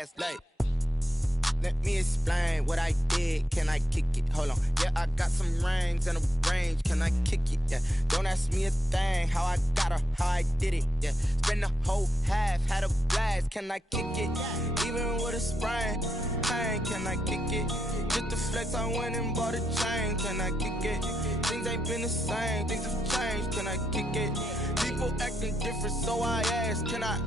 ass like. Let me explain what I did. Can I kick it? Hold on. Yeah, I got some rings and a range. Can I kick it? Yeah. Don't ask me a thing. How I got her, how I did it. Yeah. Spend the whole half, had a blast. Can I kick it? Even with a sprain. Pain, can I kick it? Just to flex, I went and bought a chain. Can I kick it? Things ain't been the same. Things have changed. Can I kick it? People acting different, so I ask. Can I?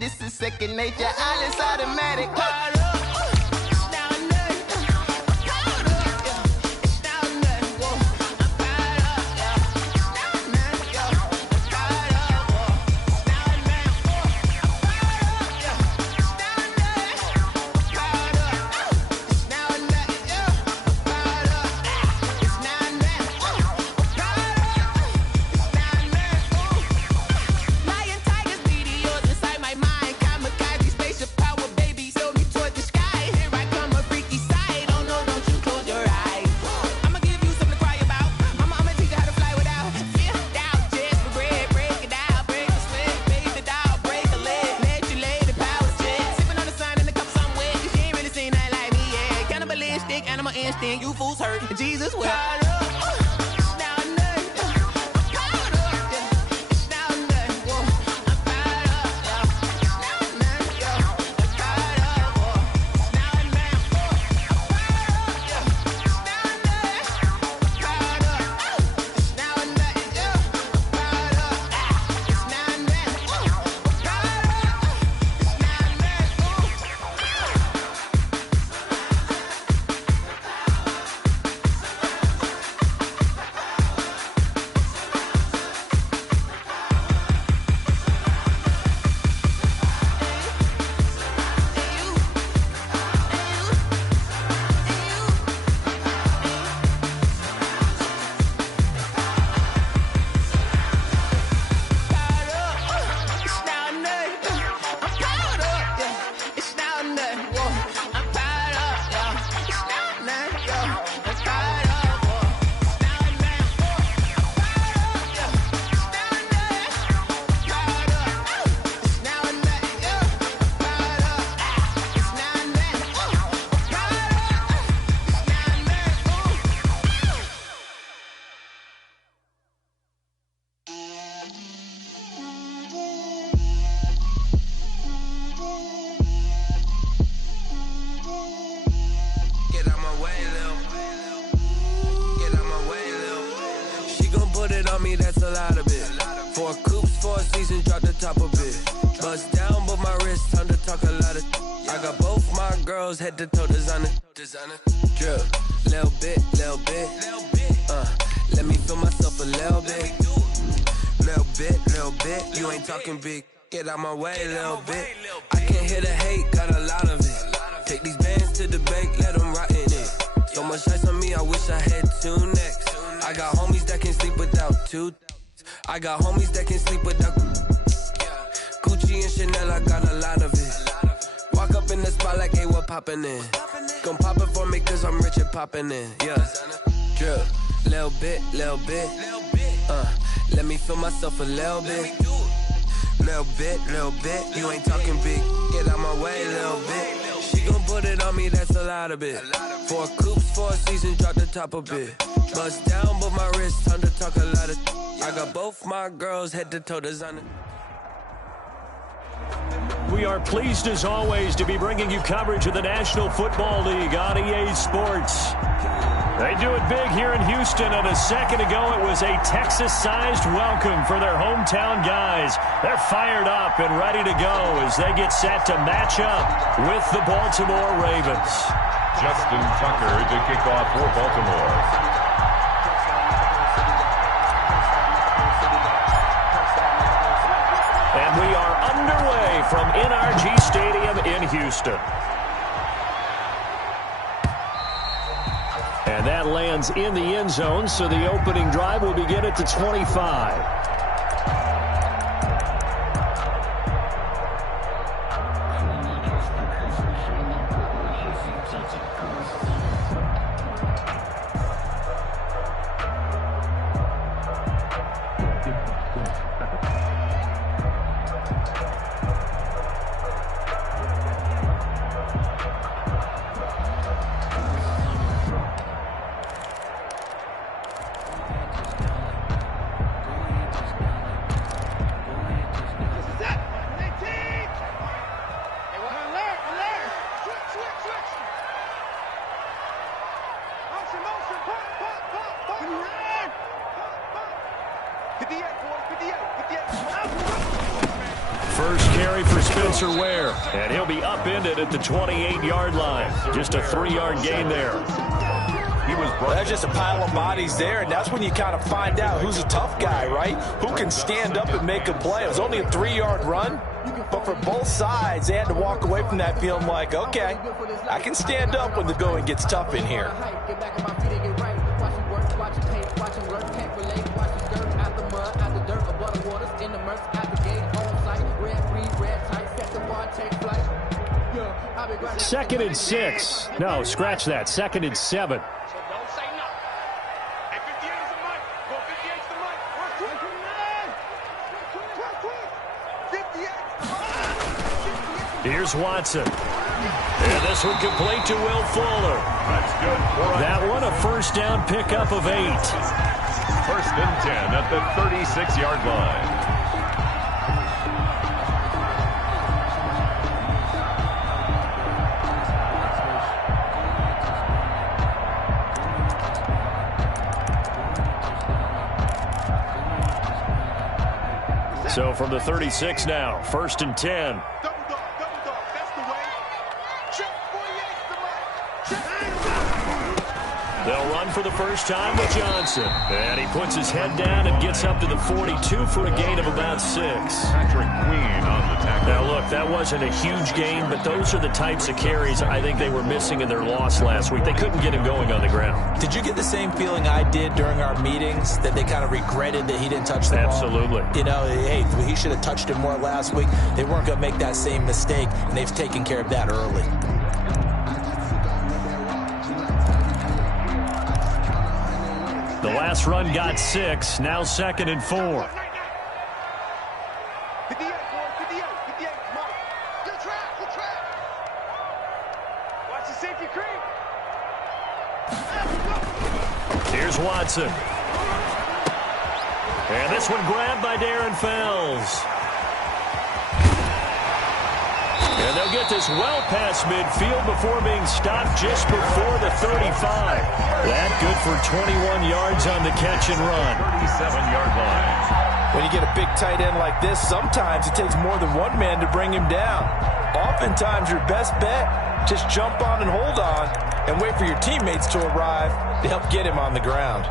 This is second nature, all is automatic. You fools hurt. Jesus will. That's a lot of it. 4 coops, 4 seasons, drop the top of it. Bust down, but my wrist, time to talk a lot of. I got both my girls head to toe designer. Drip, little bit. Let me feel myself a little bit. Little bit. You ain't talking big. Get out my way, little bit. I can't hear the hate, got a lot of it. Take these bands to the bank, let them rot in it. So much ice on me, I wish I had 2 necks. I got homies that can sleep without 2. I got homies that can sleep without Gucci and Chanel, I got a lot of it. Walk up in the spot like, hey, what poppin' in? Gon' pop it for me cause I'm rich and poppin' in. Yeah, drip, little bit. Let me feel myself a little bit. Little bit. You ain't talking big. Get out my way, little bit. She gon' put it on me, that's a lot of it. 4 coops, 4 seasons, drop the top a bit. Bust down, but my wrist, time to talk a lot of. I got both my girls head to toe designer. We are pleased as always to be bringing you coverage of the National Football League on EA Sports. They do it big here in Houston, and a second ago it was a Texas-sized welcome for their hometown guys. They're fired up and ready to go as they get set to match up with the Baltimore Ravens. Justin Tucker to kick off for Baltimore. And we are underway from NRG Stadium in Houston. And that lands in the end zone, so the opening drive will begin at the 25. First carry for Spencer Ware, and he'll be upended at the 28-yard line. Just a 3-yard gain there. There's just a pile of bodies there, and that's when you kind of find out who's a tough guy, right? Who can stand up and make a play. It was only a 3-yard run, but for both sides, they had to walk away from that feeling like, okay, I can stand up when the going gets tough in here. Second and 6. No, scratch that. Second and 7. Here's Watson. And this one complete to Will Fuller. That's good. That one a first down pickup of 8. First and 10 at the 36-yard line. So from the 36 now, first and 10. They'll run for the first time with Johnson. And he puts his head down and gets up to the 42 for a gain of about 6. Patrick Queen on the tackle. Now, look, that wasn't a huge gain, but those are the types of carries I think they were missing in their loss last week. They couldn't get him going on the ground. Did you get the same feeling I did during our meetings, that they kind of regretted that he didn't touch the ball? Absolutely. You know, hey, he should have touched it more last week. They weren't going to make that same mistake, and they've taken care of that early. The last run got 6. Now second and 4. Watch the safety creep. Here's Watson. And this one grabbed by Darren Fells. And they'll get this well past midfield before being stopped just before the 35. That good for 21 yards on the catch and run. 37-yard line. When you get a big tight end like this, sometimes it takes more than one man to bring him down. Oftentimes, your best bet, just jump on and hold on and wait for your teammates to arrive to help get him on the ground.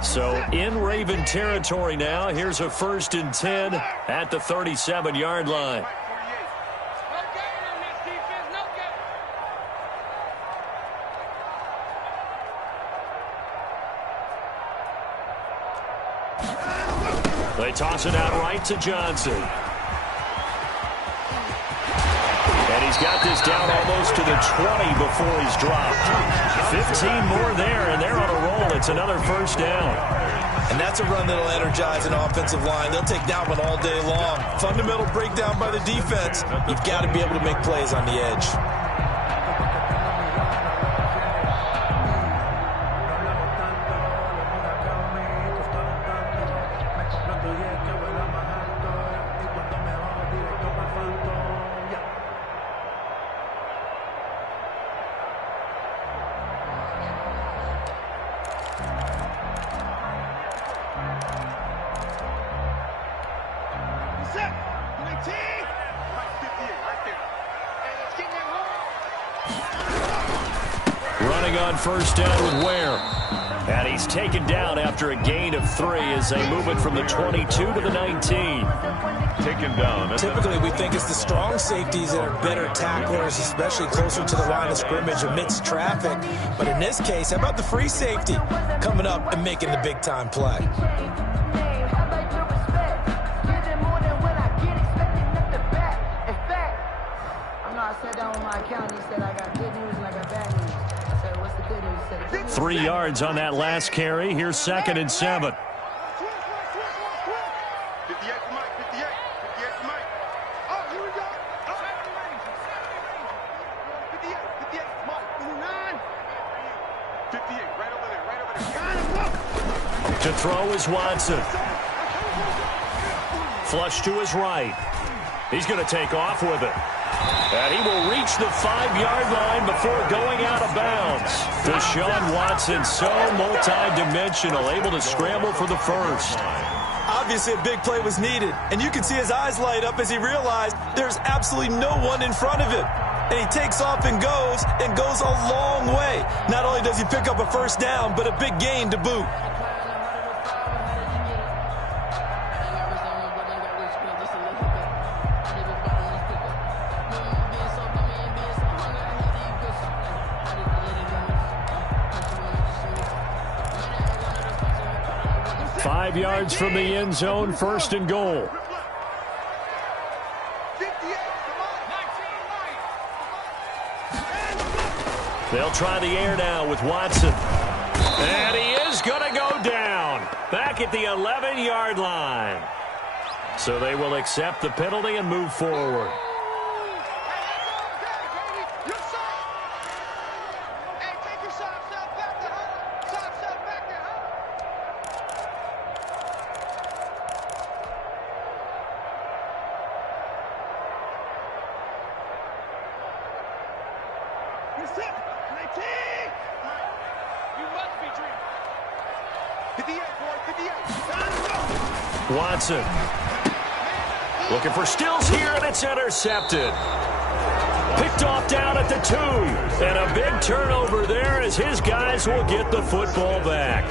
So in Raven territory now. Here's a first and 10 at the 37-yard line. They toss it out right to Johnson. And he's got this down almost to the 20 before he's dropped. 15 more there, and they're on a roll. It's another first down. And that's a run that'll energize an offensive line. They'll take that one all day long. Fundamental breakdown by the defense. You've got to be able to make plays on the edge. Running on first down with Ware. And he's taken down after a gain of 3 as they move it from the 22 to the 19. Taken down. Typically, we think it's the strong safeties that are better tacklers, especially closer to the line of scrimmage amidst traffic. But in this case, how about the free safety coming up and making the big-time play? I sat down with my accountant. He said I got good news and I got bad news. I said, what's the good news? He said, 3 yards on that last carry. Here's 2nd and 7. 58 to Mike, 58 to Mike. Oh, here we go. 58, Mike, 59. 58, right over there. To throw is Watson. Flush to his right. He's going to take off with it. And he will reach the 5-yard line before going out of bounds. Deshaun Watson, so multi-dimensional, able to scramble for the first. Obviously, a big play was needed, and you can see his eyes light up as he realized there's absolutely no one in front of him. And he takes off and goes a long way. Not only does he pick up a first down, but a big gain to boot. 5 yards from the end zone, 1st and goal. They'll try the air now with Watson. And he is going to go down. Back at the 11-yard line. So they will accept the penalty and move forward. Watson looking for Stills here, and it's intercepted. Picked off down at the 2. And a big turnover there as his guys will get the football back.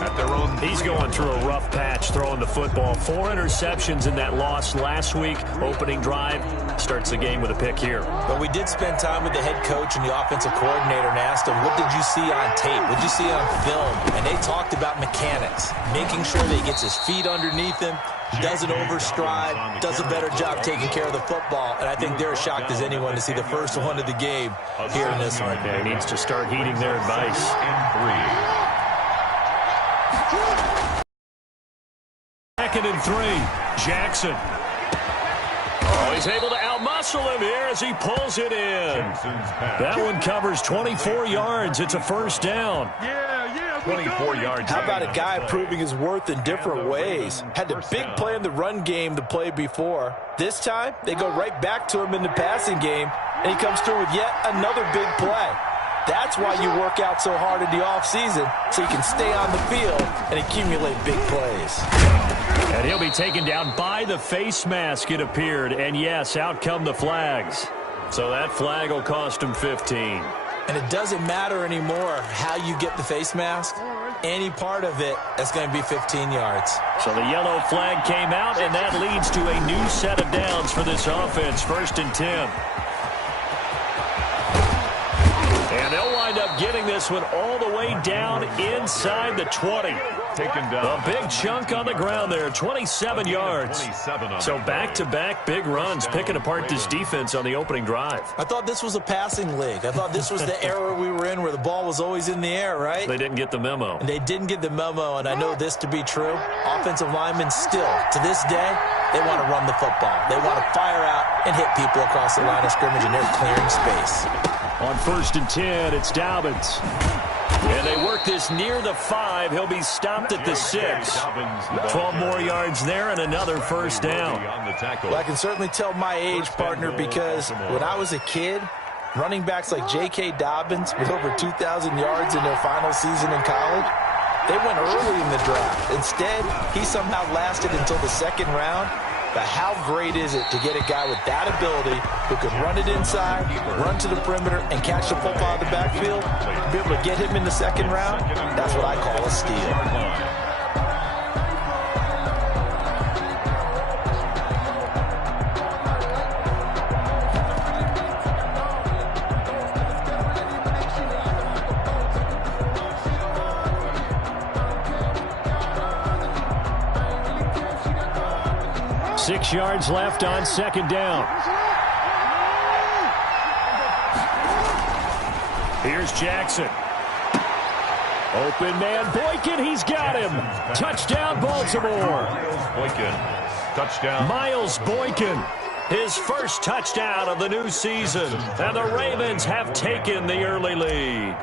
At their own. He's going through a rough patch throwing the football. 4 interceptions in that loss last week. Opening drive starts the game with a pick here. But we did spend time with the head coach and the offensive coordinator and asked him, what did you see on tape? What did you see on film? And they talked about mechanics, making sure that he gets his feet underneath him, doesn't overstride, does a better job taking care of the football. And I think they're as shocked as anyone to see the first one of the game here in this one. Okay, he needs to start heeding their advice. And 2nd and 3. Jackson. Oh, he's able to outmuscle him here as he pulls it in. That one covers 24 yards. It's a first down. 24 yards. How about a guy proving his worth in different ways? Had the big play in the run game the play before. This time, they go right back to him in the passing game, and he comes through with yet another big play. That's why you work out so hard in the offseason, so you can stay on the field and accumulate big plays. And he'll be taken down by the face mask, it appeared. And, yes, out come the flags. So that flag will cost him 15. And it doesn't matter anymore how you get the face mask. Any part of it, that's going to be 15 yards. So the yellow flag came out, and that leads to a new set of downs for this offense. 1st and 10. And they'll wind up getting this one all the way down inside the 20. Taken down. A big chunk on the ground there, 27 yards. So back-to-back big runs, picking apart this defense on the opening drive. I thought this was a passing league. I thought this was the era we were in where the ball was always in the air, right? They didn't get the memo. And they didn't get the memo, and I know this to be true. Offensive linemen still, to this day, they want to run the football. They want to fire out and hit people across the line of scrimmage, and they're clearing space. On 1st and 10, it's Dobbins. And they work this near the 5. He'll be stopped at the 6. 12 more yards there and another first down. Well, I can certainly tell my age, partner, because when I was a kid, running backs like J.K. Dobbins with over 2,000 yards in their final season in college, they went early in the draft. Instead, he somehow lasted until the 2nd round. But how great is it to get a guy with that ability who can run it inside, run to the perimeter, and catch the football out of the backfield? Be able to get him in the 2nd round? That's what I call a steal. 6 yards left on 2nd down. Here's Jackson. Open man, Boykin, he's got him. Touchdown, Baltimore. Miles Boykin, his first touchdown of the new season. And the Ravens have taken the early lead.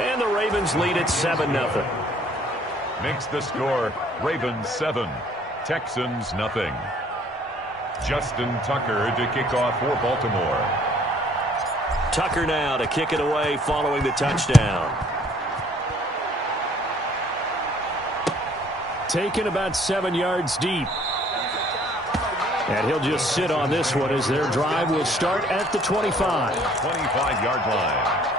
And the Ravens lead at 7-0. Makes the score Ravens 7, Texans nothing. Justin Tucker to kick off for Baltimore. Tucker now to kick it away following the touchdown. Taken about 7 yards deep. And he'll just sit on this one as their drive will start at the 25. 25-yard line.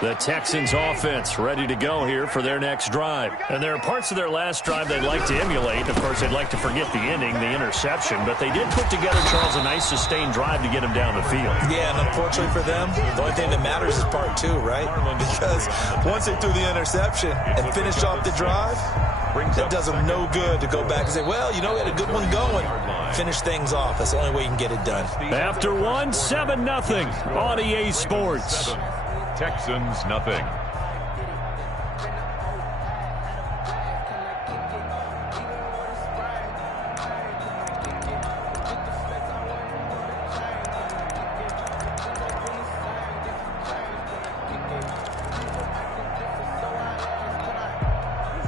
The Texans offense ready to go here for their next drive. And there are parts of their last drive they'd like to emulate. Of course, they'd like to forget the ending, the interception. But they did put together, Charles, a nice sustained drive to get him down the field. Yeah, and unfortunately for them, the only thing that matters is part 2, right? Because once they threw the interception and finished off the drive, that does them no good to go back and say, well, you know, we had a good one going. Finish things off. That's the only way you can get it done. After one, 7-0 on EA Sports. Texans nothing.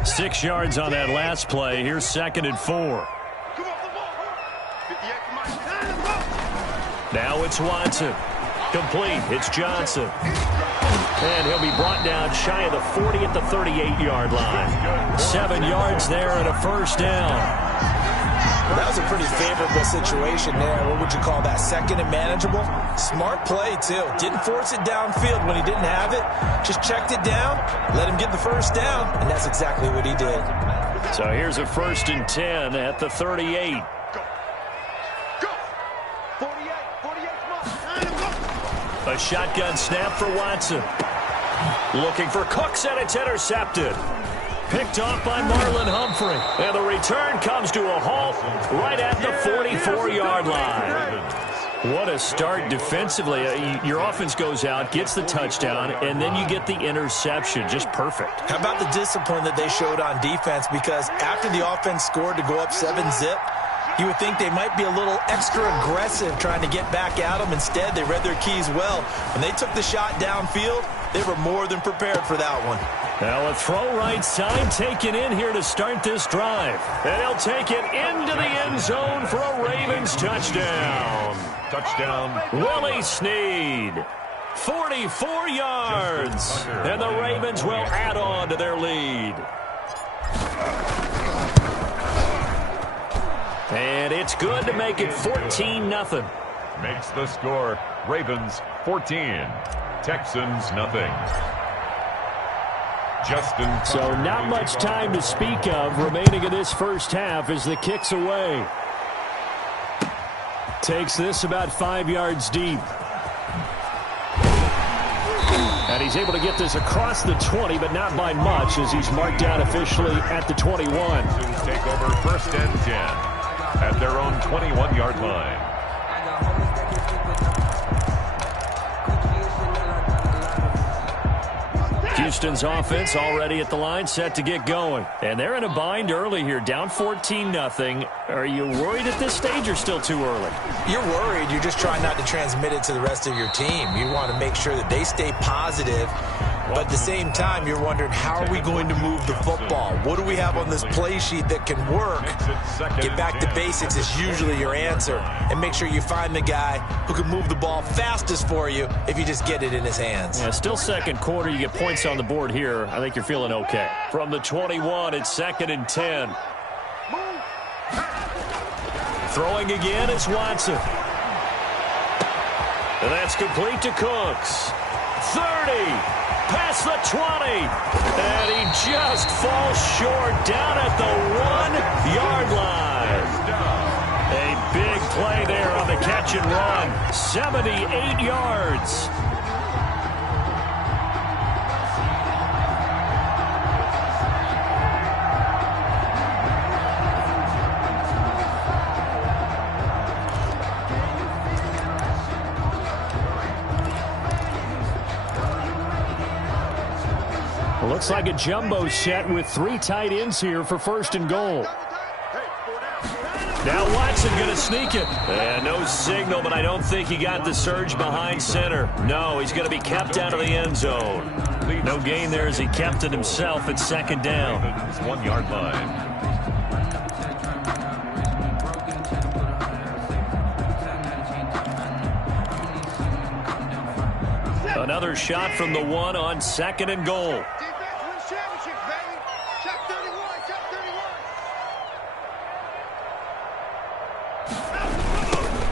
Six yards on that last play. Here's 2nd and 4. Now it's Watson. Complete. It's Johnson. And he'll be brought down shy of the 40 at the 38-yard line. 7 yards there and a first down. Well, that was a pretty favorable situation there. What would you call that? 2nd and manageable? Smart play, too. Didn't force it downfield when he didn't have it. Just checked it down, let him get the first down, and that's exactly what he did. So here's a 1st and 10 at the 38. A shotgun snap for Watson. Looking for Cooks, and it's intercepted. Picked off by Marlon Humphrey. And the return comes to a halt right at the 44-yard line. What a start defensively. Your offense goes out, gets the touchdown, and then you get the interception. Just perfect. How about the discipline that they showed on defense? Because after the offense scored to go up 7-zip, you would think they might be a little extra aggressive trying to get back at them. Instead, they read their keys well. When they took the shot downfield, they were more than prepared for that one. Now a throw right side taken in here to start this drive. And he'll take it into the end zone for a Ravens touchdown. Touchdown. Willie Snead. 44 yards. And the Ravens will add on to their lead. And it's good to make it 14-0. Makes the score Ravens 14, Texans nothing. So not much time to speak of remaining in this first half as the kick's away. Takes this about 5 yards deep. And he's able to get this across the 20, but not by much as he's marked down officially at the 21. Take over 1st and 10 at their own 21-yard line. Houston's offense already at the line, set to get going. And they're in a bind early here, down 14-0. Are you worried at this stage or still too early? You're worried. You're just trying not to transmit it to the rest of your team. You want to make sure that they stay positive. But at the same time, you're wondering, how are we going to move the football? What do we have on this play sheet that can work? Get back to basics is usually your answer. And make sure you find the guy who can move the ball fastest for you if you just get it in his hands. Yeah, still second quarter. You get points on the board here. I think you're feeling okay. From the 21, it's 2nd and 10. Throwing again is Watson. And that's complete to Cooks. 30. Past the 20, and he just falls short down at the 1-yard line. A big play there on the catch and run. 78 yards. Looks like a jumbo set with 3 tight ends here for 1st and goal. Now Watson going to sneak it. And no signal, but I don't think he got the surge behind center. No, he's going to be kept out of the end zone. No gain there as he kept it himself at 2nd down. 1-yard line. Another shot from the 1 on 2nd and goal.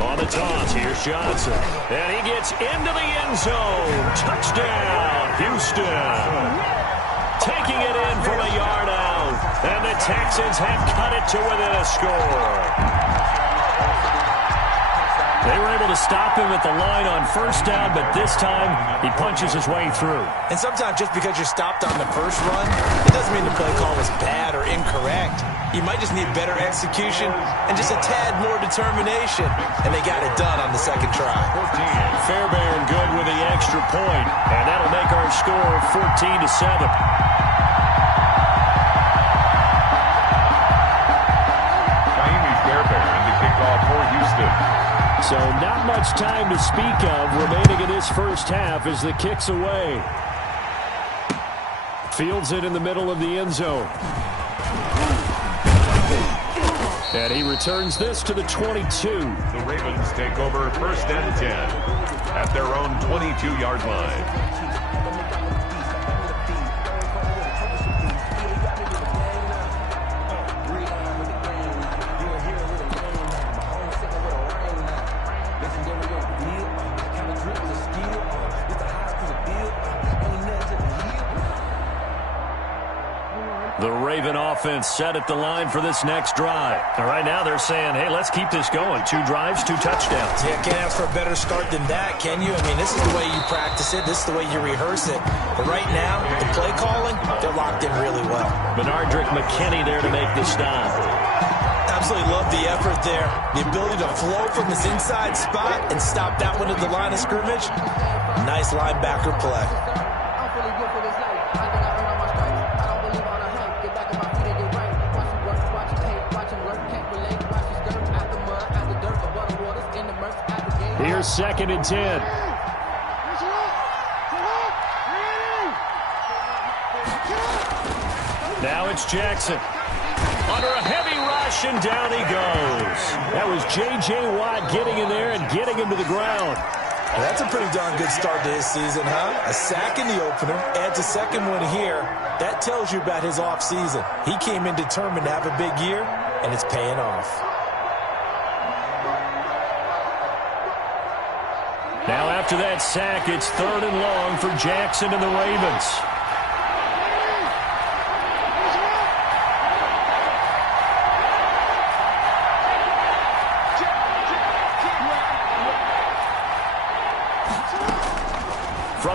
On the toss, here's Johnson. And he gets into the end zone. Touchdown, Houston. Taking it in from a yard out. And the Texans have cut it to within a score. They were able to stop him at the line on 1st down, but this time he punches his way through. And sometimes just because you're stopped on the first run, it doesn't mean the play call was bad or incorrect. You might just need better execution and just a tad more determination. And they got it done on the 2nd try. Fairbairn good with the extra point, and that'll make our score 14-7. Fairbairn to kick off for Houston. So not much time to speak of remaining in this first half as the kick's away. Fields it in the middle of the end zone. And he returns this to the 22. The Ravens take over 1st and 10 at their own 22-yard line. The Raven offense set at the line for this next drive. And right now they're saying, hey, let's keep this going. 2 drives, 2 touchdowns. Yeah, can't ask for a better start than that, can you? I mean, this is the way you practice it. This is the way you rehearse it. But right now, the play calling, they're locked in really well. Bernardrick McKinney there to make the stop. Absolutely love the effort there. The ability to flow from his inside spot and stop that one at the line of scrimmage. Nice linebacker play. Here's 2nd and 10. Now it's Jackson. Under a heavy rush, and down he goes. That was J.J. Watt getting in there and getting him to the ground. Well, that's a pretty darn good start to his season, huh? A sack in the opener, adds a 2nd one here. That tells you about his offseason. He came in determined to have a big year, and it's paying off. Now after that sack, it's 3rd and long for Jackson and the Ravens.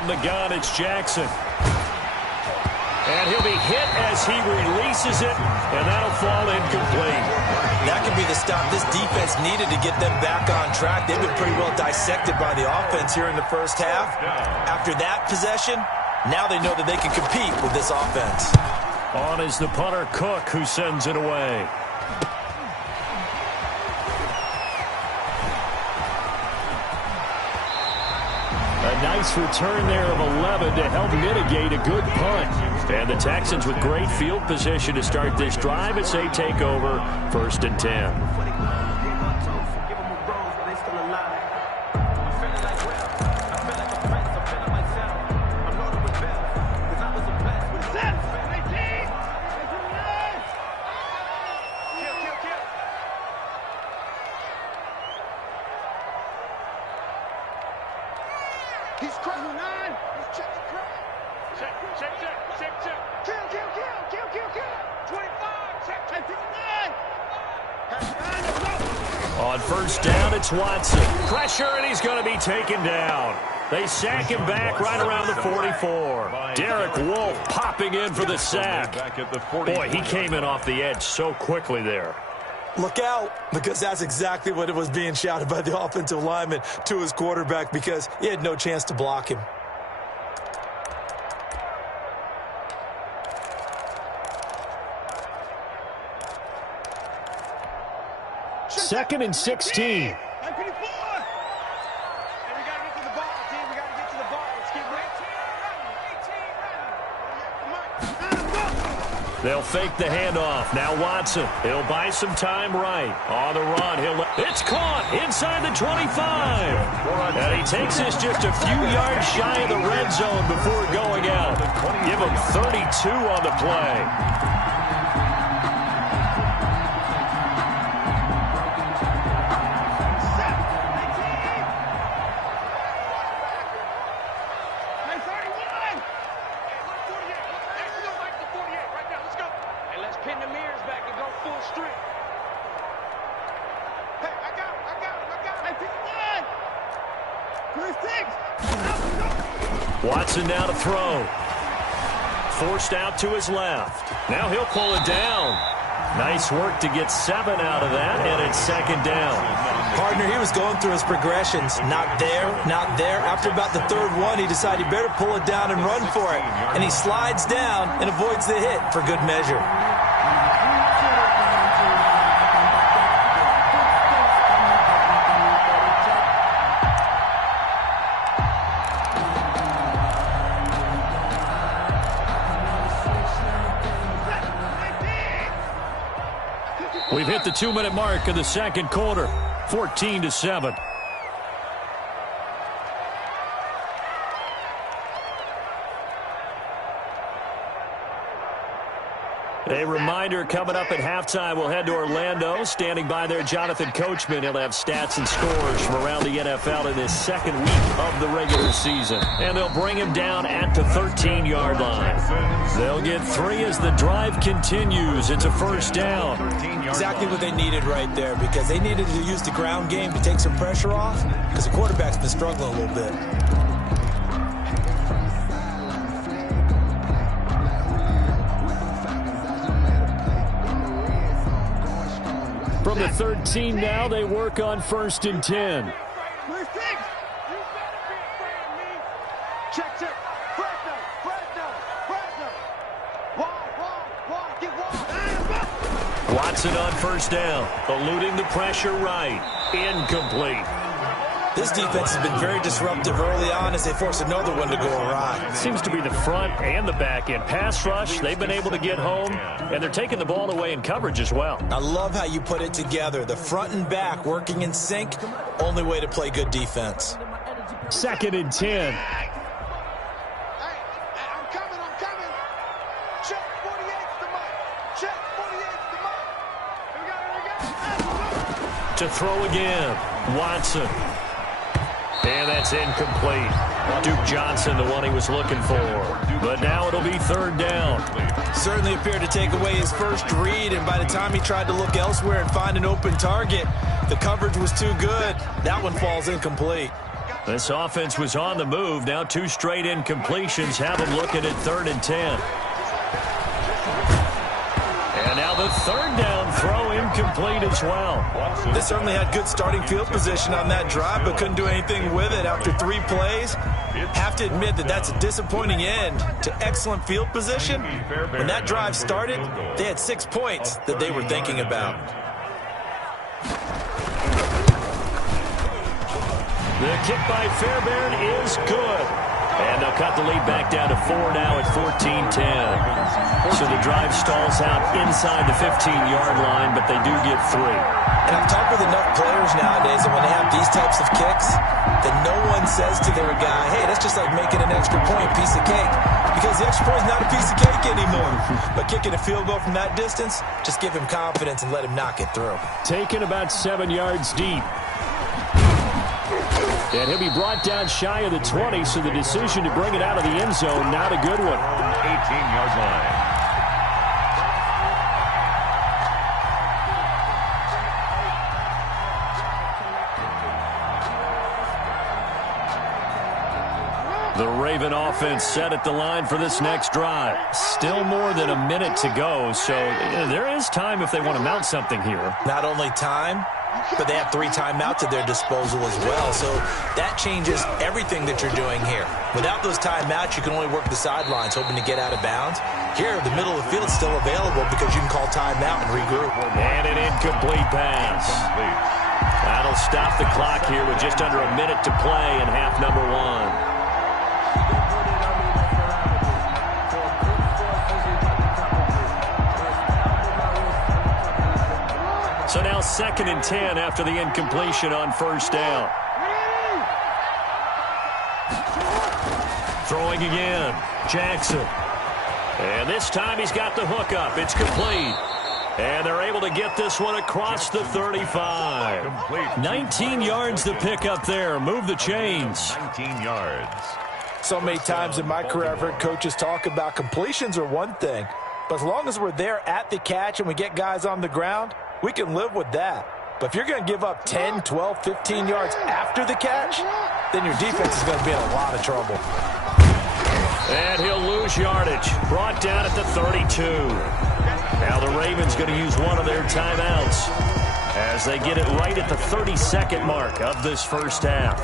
From the gun, it's Jackson. And he'll be hit as he releases it, and that'll fall incomplete. That could be the stop this defense needed to get them back on track. They've been pretty well dissected by the offense here in the first half. After that possession, now they know that they can compete with this offense. On is the punter, Cook, who sends it away. A nice return there of 11 to help mitigate a good punt. And the Texans with great field position to start this drive as they take over 1st and 10. He's crazy, 9. He's checking crap. Check. Kill. 25. Check. 9. On 1st down, it's Watson. Pressure, and he's going to be taken down. They sack him back right around the 44. Derek Wolfe popping in for the sack. Boy, he came in off the edge so quickly there. Look out, because that's exactly what it was being shouted by the offensive lineman to his quarterback, because he had no chance to block him. Second and 16. They'll fake the handoff. Now Watson. He'll buy some time right. On the run. It's caught inside the 25. And he takes this just a few yards shy of the red zone before going out. Give him 32 on the play. Watson now to throw. Forced out to his left. Now he'll pull it down. Nice work to get 7 out of that, and it's 2nd down. Partner, he was going through his progressions. Not there, not there. After about the 3rd one, he decided he better pull it down and run for it. And he slides down and avoids the hit for good measure. We've hit the 2-minute mark of the 2nd quarter, 14-7. A reminder, coming up at halftime, we'll head to Orlando. Standing by there, Jonathan Coachman. He'll have stats and scores from around the NFL in this 2nd week of the regular season. And they'll bring him down at the 13-yard line. They'll get 3 as the drive continues. It's a 1st down. Exactly what they needed right there, because they needed to use the ground game to take some pressure off, because the quarterback's been struggling a little bit. From the 13 now, they work on 1st and 10. Watson on 1st down, eluding the pressure right. Incomplete. This defense has been very disruptive early on as they force another one to go awry. Seems to be the front and the back end. Pass rush, they've been able to get home, and they're taking the ball away in coverage as well. I love how you put it together. The front and back working in sync, only way to play good defense. 2nd and 10. To throw again, Watson. And that's incomplete. Duke Johnson, the one he was looking for. But now it'll be 3rd down. Certainly appeared to take away his first read, and by the time he tried to look elsewhere and find an open target, the coverage was too good. That one falls incomplete. This offense was on the move. Now 2 straight incompletions have them looking at 3rd and 10. And now the 3rd down throw incomplete as well. They certainly had good starting field position on that drive, but couldn't do anything with it after 3 plays. Have to admit that that's a disappointing end to excellent field position. When that drive started, they had 6 points that they were thinking about. The kick by Fairbairn is good. And they'll cut the lead back down to 4 now at 14-10. So the drive stalls out inside the 15-yard line, but they do get 3. And I've talked with enough players nowadays, and when they have these types of kicks, that no one says to their guy, hey, that's just like making an extra point, piece of cake. Because the extra point is not a piece of cake anymore. But kicking a field goal from that distance, just give him confidence and let him knock it through. Taken about 7 yards deep. And he'll be brought down shy of the 20, so the decision to bring it out of the end zone, not a good one. 18-yard line. The Raven offense set at the line for this next drive. Still more than a minute to go, so there is time if they want to mount something here. Not only time, but they have 3 timeouts at their disposal as well. So that changes everything that you're doing here. Without those timeouts, you can only work the sidelines, hoping to get out of bounds. Here, the middle of the field is still available because you can call timeout and regroup. And an incomplete pass. That'll stop the clock here with just under a minute to play in half number 1. So now 2nd and 10 after the incompletion on 1st down. Throwing again, Jackson. And this time he's got the hook up. It's complete. And they're able to get this one across the 35. 19 yards to pick up there. Move the chains. 19 yards. So many times in my career I've heard coaches talk about completions are one thing. But as long as we're there at the catch and we get guys on the ground, we can live with that. But if you're going to give up 10, 12, 15 yards after the catch, then your defense is going to be in a lot of trouble. And he'll lose yardage. Brought down at the 32. Now the Ravens going to use one of their timeouts as they get it right at the 32nd mark of this first half.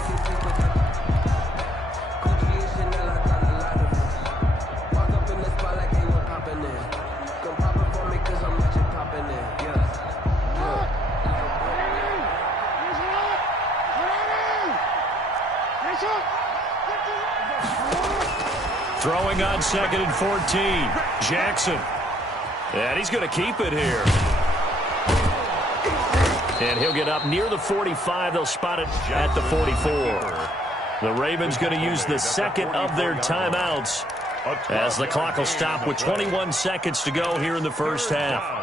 Throwing on 2nd and 14. Jackson. And he's going to keep it here. And he'll get up near the 45. They'll spot it at the 44. The Ravens going to use the 2nd of their timeouts as the clock will stop with 21 seconds to go here in the first half.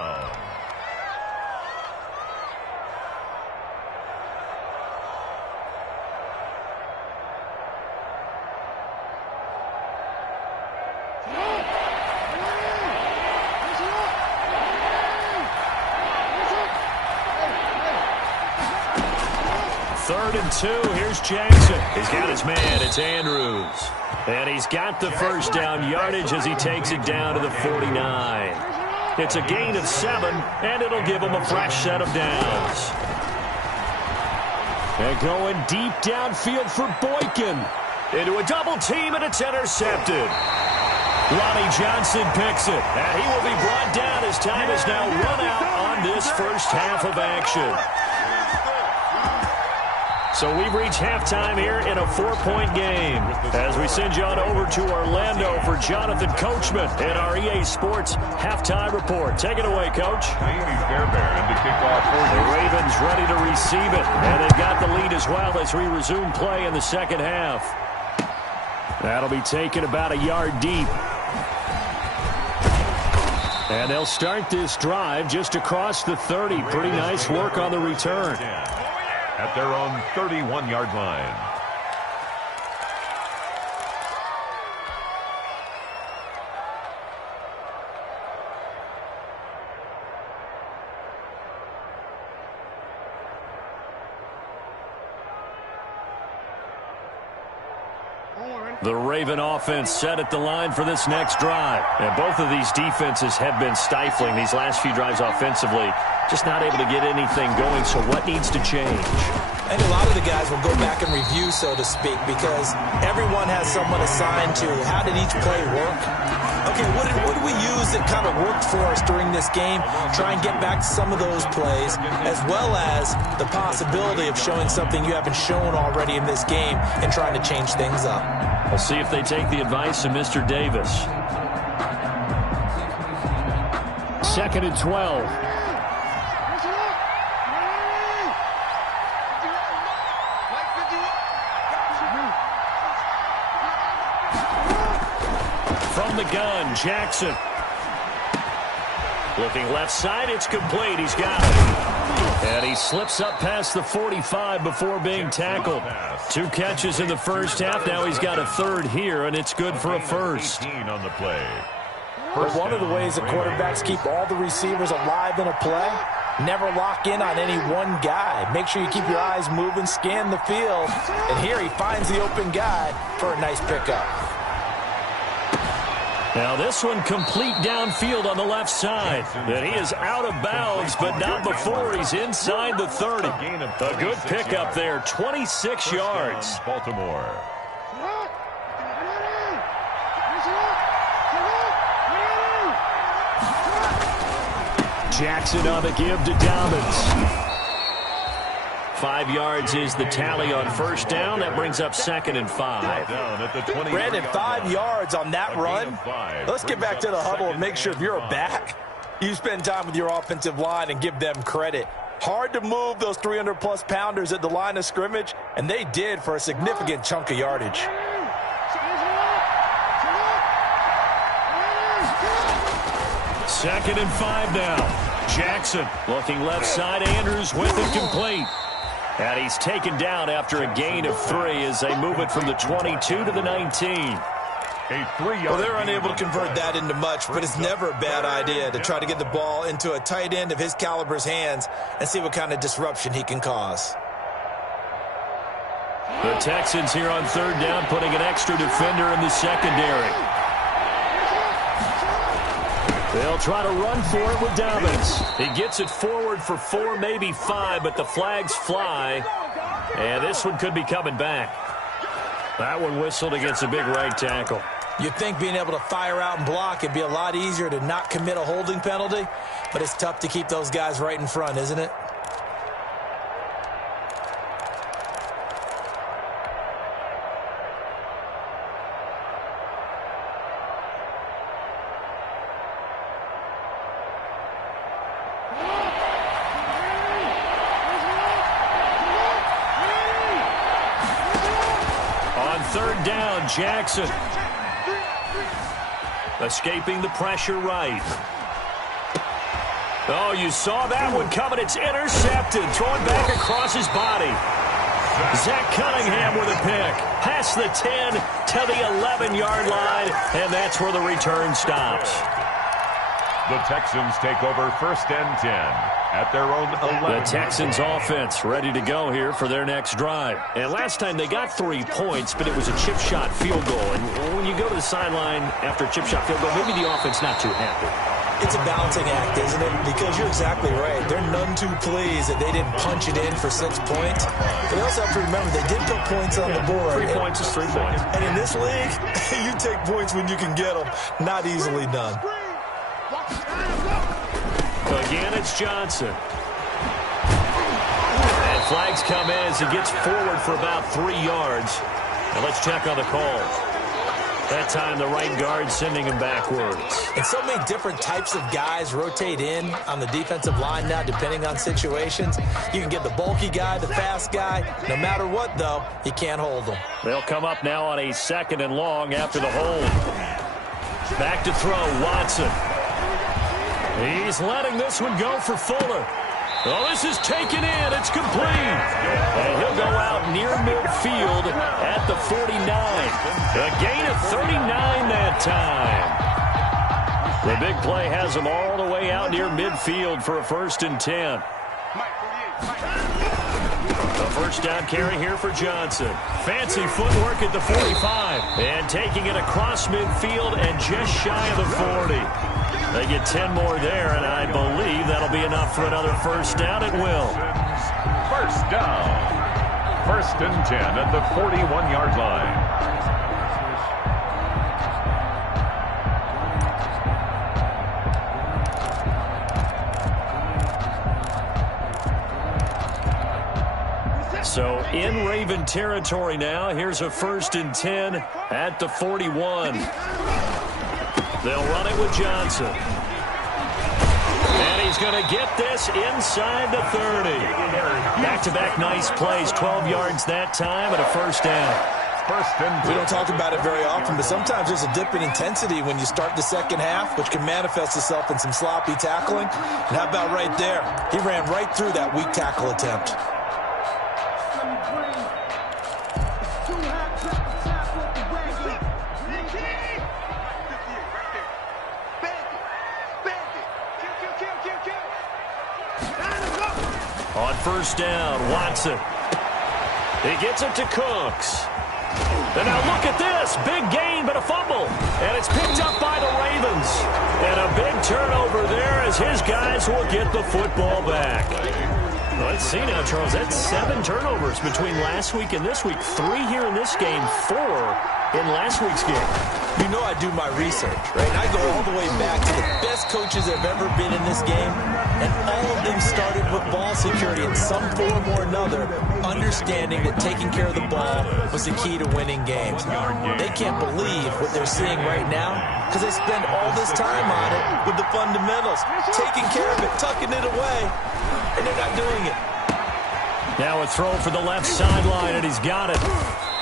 Here's Jackson. He's got his man. It's Andrews. And he's got the first down yardage as he takes it down to the 49. It's a gain of 7, and it'll give him a fresh set of downs. And going deep downfield for Boykin. Into a double team, and it's intercepted. Ronnie Johnson picks it, and he will be brought down as time is now run out on this first half of action. So we've reached halftime here in a 4-point game as we send you on over to Orlando for Jonathan Coachman in our EA Sports Halftime Report. Take it away, Coach. Fairbairn to kick off for you. The Ravens ready to receive it, and they've got the lead as well as we resume play in the second half. That'll be taken about a yard deep. And they'll start this drive just across the 30. Pretty nice work on the return. At their own 31-yard line. The Raven offense set at the line for this next drive. And both of these defenses have been stifling these last few drives offensively. Just not able to get anything going, so what needs to change? I think a lot of the guys will go back and review, so to speak, because everyone has someone assigned to how did each play work. Okay, what did we use that kind of worked for us during this game? Try and get back to some of those plays, as well as the possibility of showing something you haven't shown already in this game and trying to change things up. We'll see if they take the advice of Mr. Davis. 2nd and 12. From the gun, Jackson. Looking left side, it's complete. He's got it. And he slips up past the 45 before being tackled. 2 catches in the first half. Now he's got a third here, and it's good for a first. On the play. But one of the ways that quarterbacks keep all the receivers alive in a play, never lock in on any one guy. Make sure you keep your eyes moving, scan the field. And here he finds the open guy for a nice pickup. Now this one complete downfield on the left side. And he is out of bounds, but not before he's inside the 30. A good pickup there, 26 yards. Baltimore. Jackson on the give to Dobbins. 5 yards is the tally on first down. That brings up 2nd and 5. Brandon, 5 yards on that run. Let's get back to the huddle and make sure if you're a back, you spend time with your offensive line and give them credit. Hard to move those 300-plus pounders at the line of scrimmage, and they did for a significant chunk of yardage. Second and 5 now. Jackson looking left side. Andrews with it complete. And he's taken down after a gain of 3 as they move it from the 22 to the 19. Well, they're unable to convert that into much, but it's never a bad idea to try to get the ball into a tight end of his caliber's hands and see what kind of disruption he can cause. The Texans here on 3rd down, putting an extra defender in the secondary. They'll try to run for it with Dobbins. He gets it forward for 4, maybe 5, but the flags fly. And this one could be coming back. That one whistled against a big right tackle. You'd think being able to fire out and block it'd be a lot easier to not commit a holding penalty, but it's tough to keep those guys right in front, isn't it? Jackson escaping the pressure right. Oh, you saw that one coming. It's intercepted. Throwing back across his body. Zach Cunningham with a pick. Past the 10 to the 11-yard line, and that's where the return stops. The Texans take over 1st and 10 at their own 11. The Texans offense ready to go here for their next drive. And last time they got 3 points, but it was a chip shot field goal. And when you go to the sideline after a chip shot field goal, maybe the offense not too happy. It's a balancing act, isn't it? Because you're exactly right. They're none too pleased that they didn't punch it in for 6 points. But they also have to remember they did put points on the board. 3 points is 3 points. And in this league, you take points when you can get them. Not easily done. Again, it's Johnson. And flags come in as he gets forward for about 3 yards. And let's check on the call. That time, the right guard sending him backwards. And so many different types of guys rotate in on the defensive line now, depending on situations. You can get the bulky guy, the fast guy. No matter what, though, you can't hold them. They'll come up now on a 2nd and long after the hold. Back to throw, Watson. He's letting this one go for Fuller. Oh, this is taken in. It's complete. And he'll go out near midfield at the 49. A gain of 39 that time. The big play has him all the way out near midfield for a 1st and 10. A first down carry here for Johnson. Fancy footwork at the 45. And taking it across midfield and just shy of the 40. They get 10 more there, and I believe that'll be enough for another first down. It will. First down. 1st and 10 at the 41-yard line. So in Raven territory now. Here's a 1st and 10 at the 41. They'll run it with Johnson. And he's going to get this inside the 30. Back-to-back nice plays. 12 yards that time and a first down. We don't talk about it very often, but sometimes there's a dip in intensity when you start the second half, which can manifest itself in some sloppy tackling. And how about right there? He ran right through that weak tackle attempt. On first down, Watson. He gets it to Cooks. And now look at this. Big gain, but a fumble. And it's picked up by the Ravens. And a big turnover there as his guys will get the football back. Let's see now, Charles. That's 7 turnovers between last week and this week. 3 here in this game, 4 in last week's game. You know I do my research, right? And I go all the way back to the best coaches that have ever been in this game, and all of them started with ball security in some form or another, understanding that taking care of the ball was the key to winning games. They can't believe what they're seeing right now because they spend all this time on it with the fundamentals, taking care of it, tucking it away, and they're not doing it. Now a throw for the left sideline, and he's got it.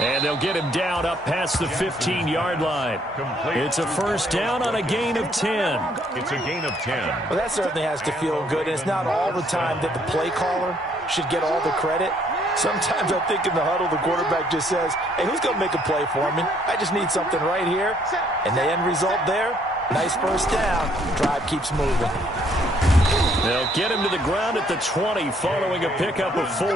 And they'll get him down up past the 15-yard line. It's a first down on a gain of 10. It's a gain of 10. Well, that certainly has to feel good, and it's not all the time that the play caller should get all the credit. Sometimes I think in the huddle, the quarterback just says, hey, who's going to make a play for me? I just need something right here. And the end result there, nice first down. Drive keeps moving. They'll get him to the ground at the 20 following a pickup of 4.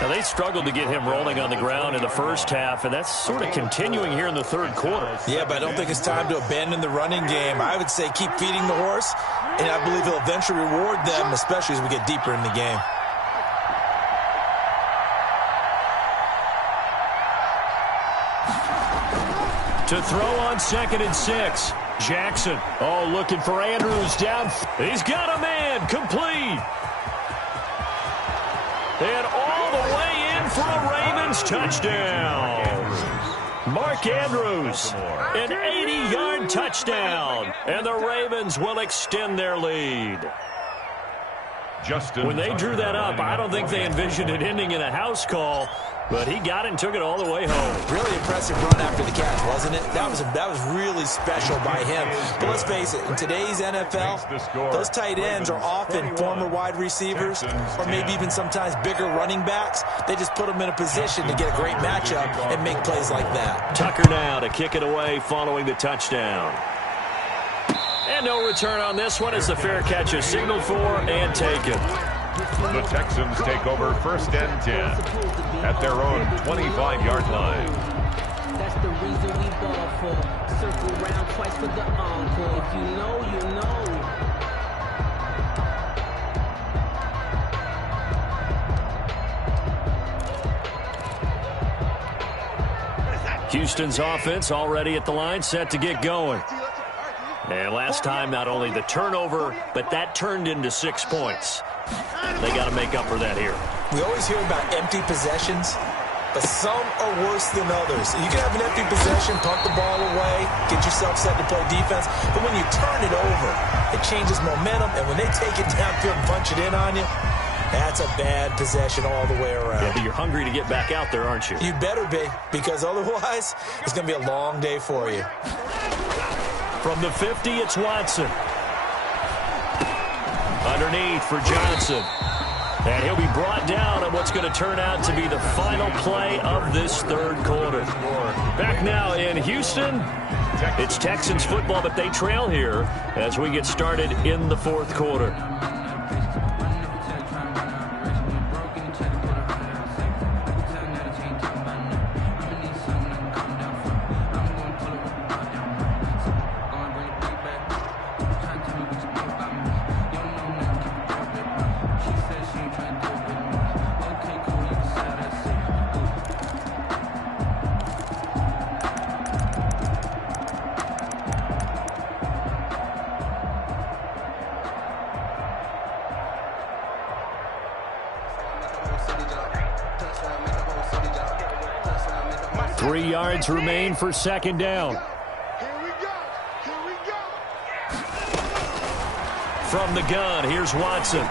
Now, they struggled to get him rolling on the ground in the first half, and that's sort of continuing here in the third quarter. Yeah, but I don't think it's time to abandon the running game. I would say keep feeding the horse, and I believe he'll eventually reward them, especially as we get deeper in the game. To throw on 2nd and 6. Jackson, looking for Andrews down. He's got a man, complete. And all the way in for a Ravens touchdown. Mark Andrews, an 80-yard touchdown. And the Ravens will extend their lead. When they drew that up, I don't think they envisioned it ending in a house call. But he got it and took it all the way home. Really impressive run after the catch, wasn't it? That was really special by him. But let's face it, in today's NFL, those tight ends are often former wide receivers or maybe even sometimes bigger running backs. They just put them in a position to get a great matchup and make plays like that. Tucker now to kick it away following the touchdown. And no return on this one as the fair catch is signaled for and taken. The Texans take over 1st and 10 at their own 25-yard line. That's the reason we ball for. Circle round twice for the encore. If you know, you know. Houston's offense already at the line, set to get going. And last time, not only the turnover, but that turned into 6 points. They got to make up for that here. We always hear about empty possessions, but some are worse than others. You can have an empty possession, punt the ball away, get yourself set to play defense, but when you turn it over, it changes momentum, and when they take it downfield and punch it in on you, that's a bad possession all the way around. Yeah, but you're hungry to get back out there, aren't you? You better be, because otherwise, it's going to be a long day for you. From the 50, it's Watson. Underneath for Johnson. And he'll be brought down on what's going to turn out to be the final play of this third quarter. Back now in Houston, it's Texans football, but they trail here as we get started in the fourth quarter. 3 yards remain for second down. Here we go. Here we go. From the gun, here's Watson.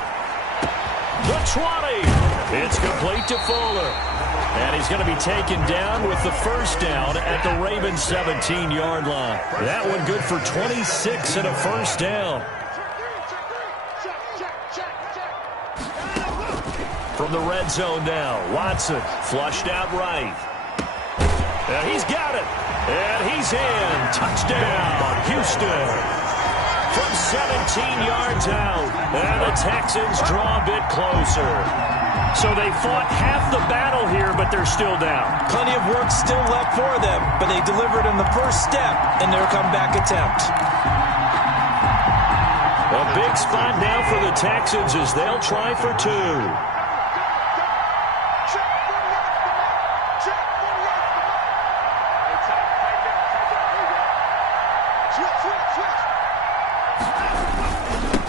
The 20. It's complete to Fuller. And he's going to be taken down with the first down at the Ravens 17-yard line. That one good for 26 and a first down. From the red zone now, Watson flushed out right. And he's got it. And he's in. Touchdown, Houston. From 17 yards out. And the Texans draw a bit closer. So they fought half the battle here, but they're still down. Plenty of work still left for them, but they delivered in the first step in their comeback attempt. A big spot now for the Texans as they'll try for 2.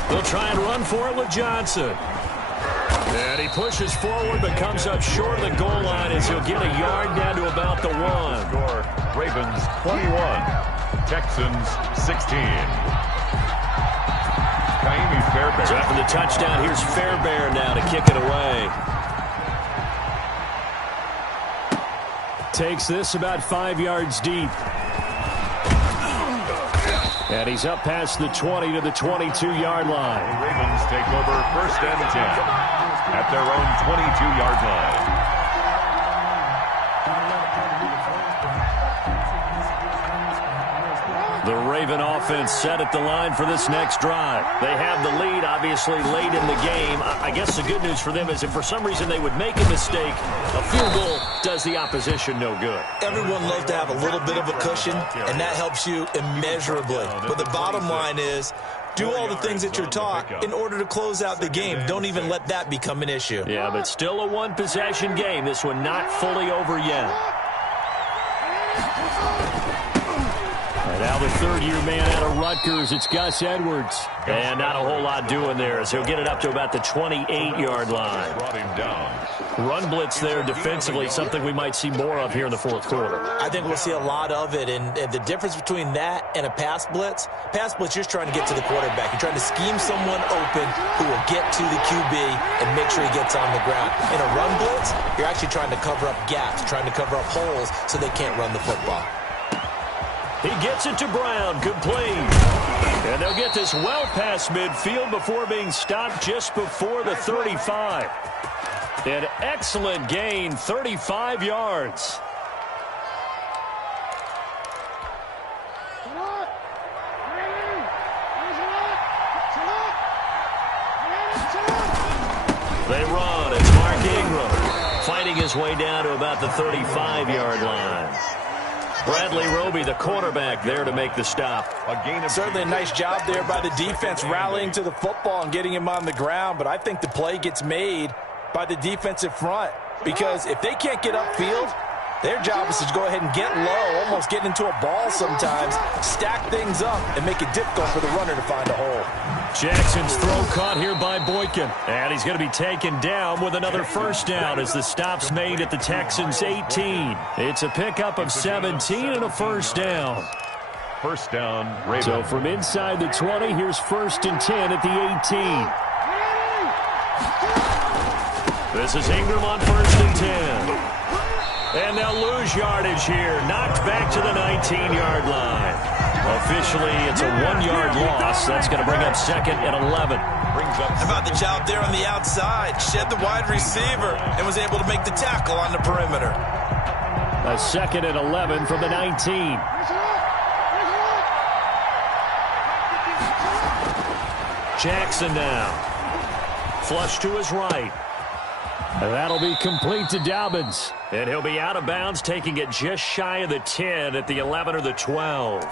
They'll try and run for it with Johnson. And he pushes forward but comes up short of the goal line as he'll get a yard down to about the 1. Score, Ravens 21, Texans 16. Fairbairn. So after the touchdown, here's Fairbairn now to kick it away. Takes this about 5 yards deep. And he's up past the 20 to the 22-yard line. The Ravens take over 1st and 10 at their own 22-yard line. The Raven offense set at the line for this next drive. They have the lead, obviously, late in the game. I guess the good news for them is if for some reason they would make a mistake, a field goal does the opposition no good. Everyone loves to have a little bit of a cushion, and that helps you immeasurably. But the bottom line is, do all the things that you're taught in order to close out the game. Don't even let that become an issue. Yeah, but still a one-possession game. This one not fully over yet. And now the third-year man out of Rutgers, it's Gus Edwards. And not a whole lot doing there as he'll get it up to about the 28-yard line. Brought him down. Run blitz there defensively, something we might see more of here in the fourth quarter. I think we'll see a lot of it, and the difference between that and a pass blitz, you're just trying to get to the quarterback. You're trying to scheme someone open who will get to the QB and make sure he gets on the ground. In a run blitz, you're actually trying to cover up gaps, trying to cover up holes so they can't run the football. He gets it to Brown, complete. And they'll get this well past midfield before being stopped just before the 35. An excellent gain, 35 yards. They run. It's Mark Ingram fighting his way down to about the 35-yard line. Bradley Roby, the quarterback, there to make the stop. Certainly a nice job there by the defense rallying to the football and getting him on the ground, but I think the play gets made by the defensive front because if they can't get upfield, their job is to go ahead and get low, almost get into a ball sometimes, stack things up, and make it difficult for the runner to find a hole. Jackson's throw caught here by Boykin. And he's going to be taken down with another first down as the stop's made at the Texans' 18. It's a pickup of 17 and a first down. First down, Ravens. So from inside the 20, here's 1st and 10 at the 18. This is Ingram on 1st and 10. And they'll lose yardage here. Knocked back to the 19-yard line. Officially, it's a 1-yard loss. That's going to bring up 2nd and 11. How about the job there on the outside? Shed the wide receiver and was able to make the tackle on the perimeter. A 2nd and 11 from the 19. Jackson now. Flush to his right. And that'll be complete to Dobbins. And he'll be out of bounds, taking it just shy of the 10 at the 11 or the 12.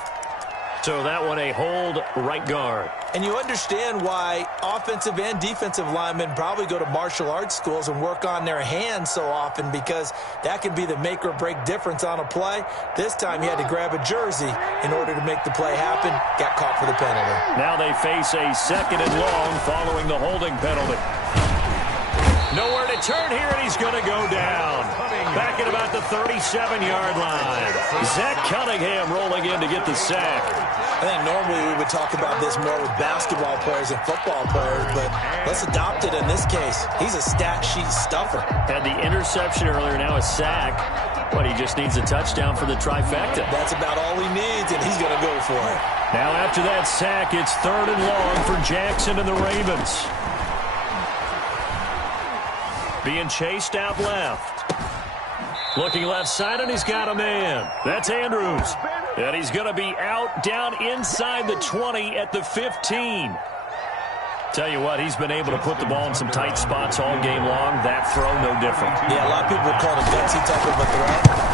So that one a hold right guard. And you understand why offensive and defensive linemen probably go to martial arts schools and work on their hands so often because that can be the make or break difference on a play. This time he had to grab a jersey in order to make the play happen. Got caught for the penalty. Now they face a 2nd and long following the holding penalty. Nowhere to turn here, and he's going to go down. Back at about the 37-yard line. Zach Cunningham rolling in to get the sack. I think normally we would talk about this more with basketball players and football players, but let's adopt it in this case. He's a stat sheet stuffer. Had the interception earlier, now a sack. But he just needs a touchdown for the trifecta. That's about all he needs, and he's going to go for it. Now after that sack, it's 3rd and long for Jackson and the Ravens. Being chased out left. Looking left side, and he's got a man. That's Andrews. And he's going to be out down inside the 20 at the 15. Tell you what, he's been able to put the ball in some tight spots all game long. That throw, no different. Yeah, a lot of people would call it a gutsy type of a throw.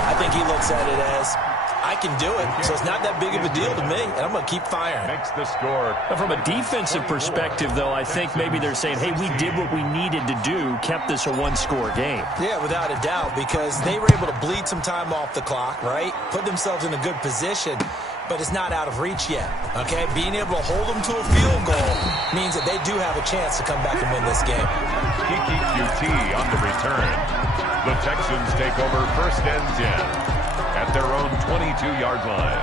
I think he looks at it as, I can do it, so it's not that big of a deal to me, and I'm going to keep firing. Makes the score. From a defensive perspective, though, I think maybe they're saying, hey, we did what we needed to do, kept this a one-score game. Yeah, without a doubt, because they were able to bleed some time off the clock, right? Put themselves in a good position, but it's not out of reach yet, okay? Being able to hold them to a field goal means that they do have a chance to come back and win this game. Kiki QT on the return. The Texans take over 1st and 10 at their own 22-yard line.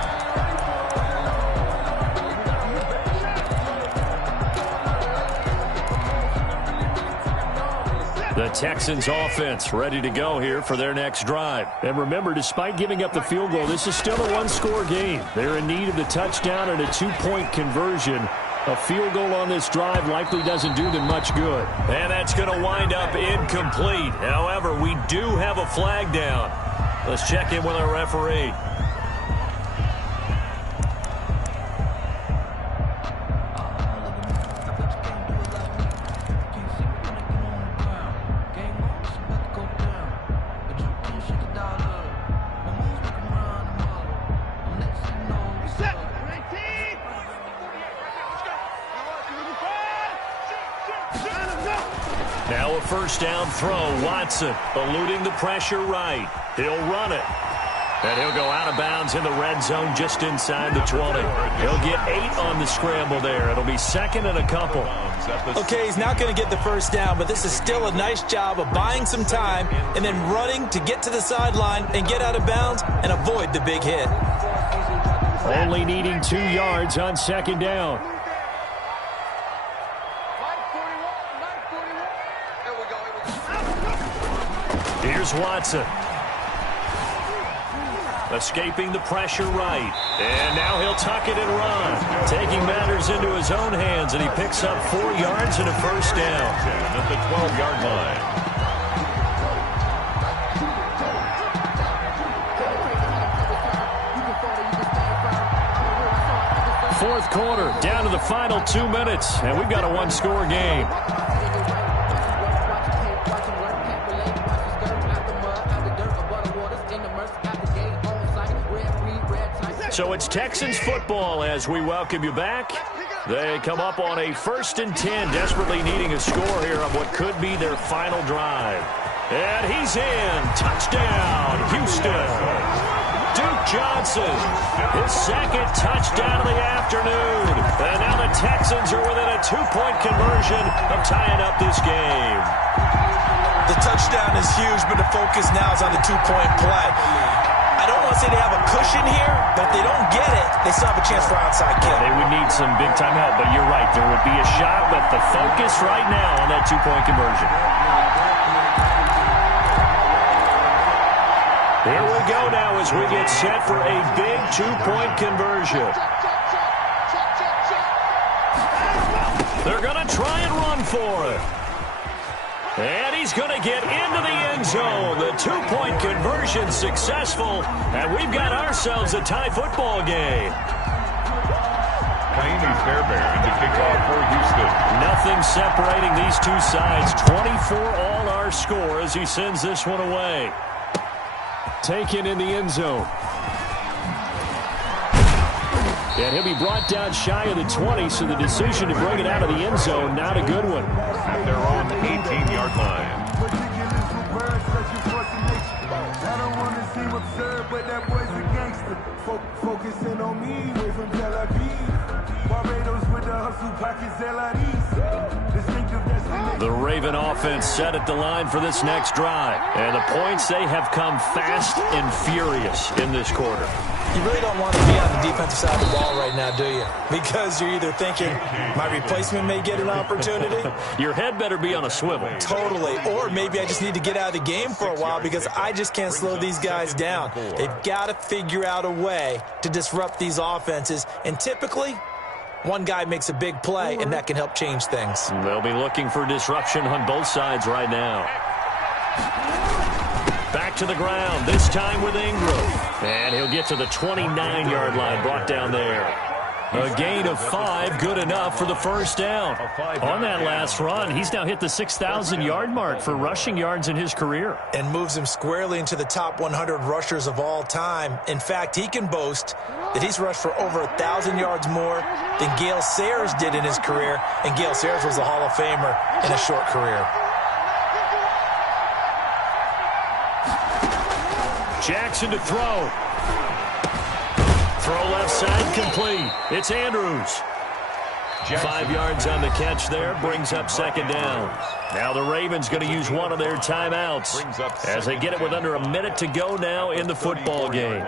The Texans offense ready to go here for their next drive. And remember, despite giving up the field goal, this is still a one-score game. They're in need of the touchdown and a 2-point conversion. A field goal on this drive likely doesn't do them much good. And that's going to wind up incomplete. However, we do have a flag down. Let's check in with our referee. Now a 1st down throw. Watson eluding the pressure right. He'll run it. And he'll go out of bounds in the red zone just inside the 20. He'll get 8 on the scramble there. It'll be 2nd and a couple. Okay, he's not going to get the 1st down, but this is still a nice job of buying some time and then running to get to the sideline and get out of bounds and avoid the big hit. Only needing 2 yards on 2nd down. Here's Watson. Escaping the pressure right. And now he'll tuck it and run. Taking matters into his own hands, and he picks up 4 yards and a 1st down. At the 12-yard line. 4th quarter, down to the final 2 minutes, and we've got a one-score game. So it's Texans football as we welcome you back. They come up on a 1st and 10, desperately needing a score here on what could be their final drive. And he's in. Touchdown, Houston. Duke Johnson, his 2nd touchdown of the afternoon. And now the Texans are within a 2-point conversion of tying up this game. The touchdown is huge, but the focus now is on the 2-point play. I don't want to say they have a cushion here, but if they don't get it, they still have a chance for onside kick. They would need some big-time help, but you're right. There would be a shot, but the focus right now on that 2-point conversion. Here we go now as we get set for a big 2-point conversion. They're going to try and run for it. And he's going to get into the end zone. The 2-point conversion successful. And we've got ourselves a tie football game. Kaimi Fairbairn to kick off for Houston. Nothing separating these two sides. 24 all our score as he sends this one away. Taken in the end zone. And he'll be brought down shy of the 20, so the decision to bring it out of the end zone, not a good one. At their own 18-yard line. I don't want to seem absurd, but that boy's a gangster. Focusing on me, way from Tel Aviv. Barbados with the hustle pockets, LIDs. Distinctive, that's The Raven offense set at the line for this next drive. And the points, they have come fast and furious in this quarter. You really don't want to be on the defensive side of the ball right now, do you? Because you're either thinking, my replacement may get an opportunity. Your head better be on a swivel. Totally. Or maybe I just need to get out of the game for a while because I just can't slow these guys down. They've got to figure out a way to disrupt these offenses. And typically, one guy makes a big play, and that can help change things. They'll be looking for disruption on both sides right now. Back to the ground, this time with Ingram. And he'll get to the 29-yard line, brought down there. A gain of 5, good enough for the first down. On that last run, he's now hit the 6,000-yard mark for rushing yards in his career. And moves him squarely into the top 100 rushers of all time. In fact, he can boast that he's rushed for over 1,000 yards more than Gale Sayers did in his career. And Gale Sayers was a Hall of Famer in a short career. Jackson to throw. Throw left side complete. It's Andrews. 5 yards on the catch there. Brings up second down. Now the Ravens going to use one of their timeouts as they get it with under a minute to go now in the football game.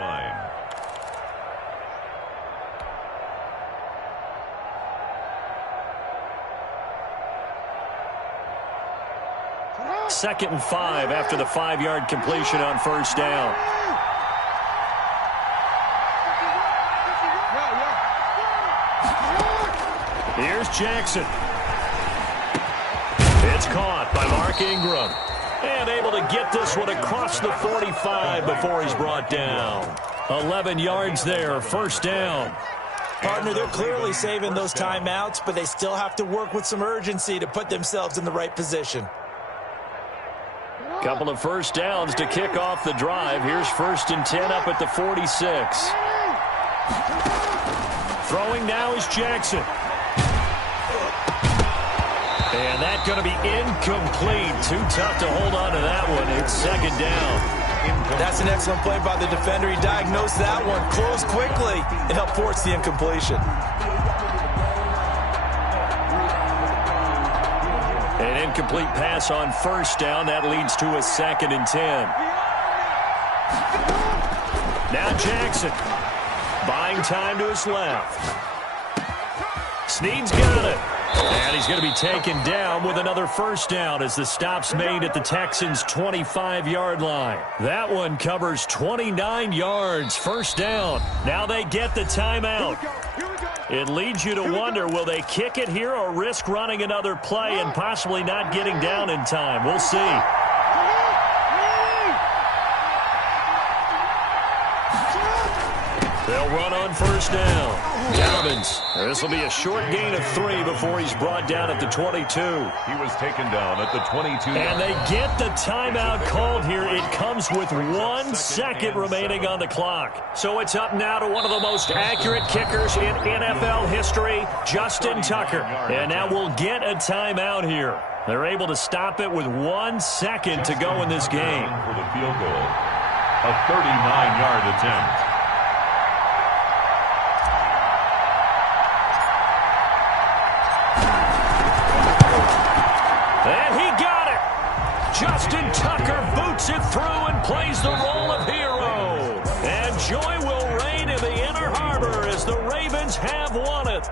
2nd and 5 after the 5-yard completion on first down. Here's Jackson. It's caught by Mark Ingram. And able to get this one across the 45 before he's brought down. 11 yards there, first down. Partner, they're clearly saving those timeouts, but they still have to work with some urgency to put themselves in the right position. Couple of first downs to kick off the drive. Here's 1st and 10 up at the 46. Throwing now is Jackson. And that's going to be incomplete. Too tough to hold on to that one. It's second down. That's an excellent play by the defender. He diagnosed that one, closed quickly, and helped force the incompletion. An incomplete pass on first down. That leads to a 2nd and 10. Now Jackson. Buying time to his left. Snead's got it. And he's going to be taken down with another first down as the stop's made at the Texans' 25-yard line. That one covers 29 yards. First down. Now they get the timeout. It leads you to wonder, will they kick it here or risk running another play and possibly not getting down in time? We'll see. They'll run on first down. Dobbins. This will be a short gain of 3 before he's brought down at the 22. He was taken down at the 22. And they get the timeout called here. It comes with 1 second remaining on the clock. So it's up now to one of the most accurate kickers in NFL history, Justin Tucker. And now we'll get a timeout here. They're able to stop it with 1 second to go in this game. For the field goal, a 39-yard attempt. And he got it. Justin Tucker boots it through and plays the role of hero. And joy will reign in the Inner Harbor as the Ravens have won it.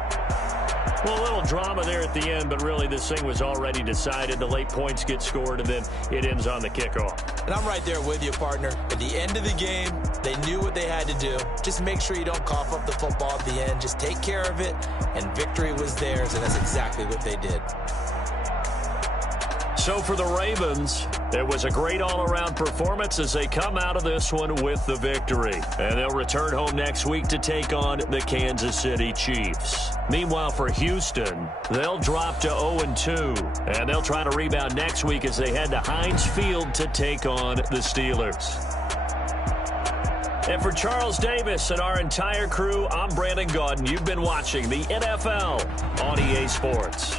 Well, a little drama there at the end, but really this thing was already decided. The late points get scored, and then it ends on the kickoff. And I'm right there with you, partner. At the end of the game, they knew what they had to do. Just make sure you don't cough up the football at the end. Just take care of it, and victory was theirs, and that's exactly what they did. So for the Ravens, it was a great all-around performance as they come out of this one with the victory. And they'll return home next week to take on the Kansas City Chiefs. Meanwhile, for Houston, they'll drop to 0-2. And they'll try to rebound next week as they head to Heinz Field to take on the Steelers. And for Charles Davis and our entire crew, I'm Brandon Gaudin. You've been watching the NFL on EA Sports.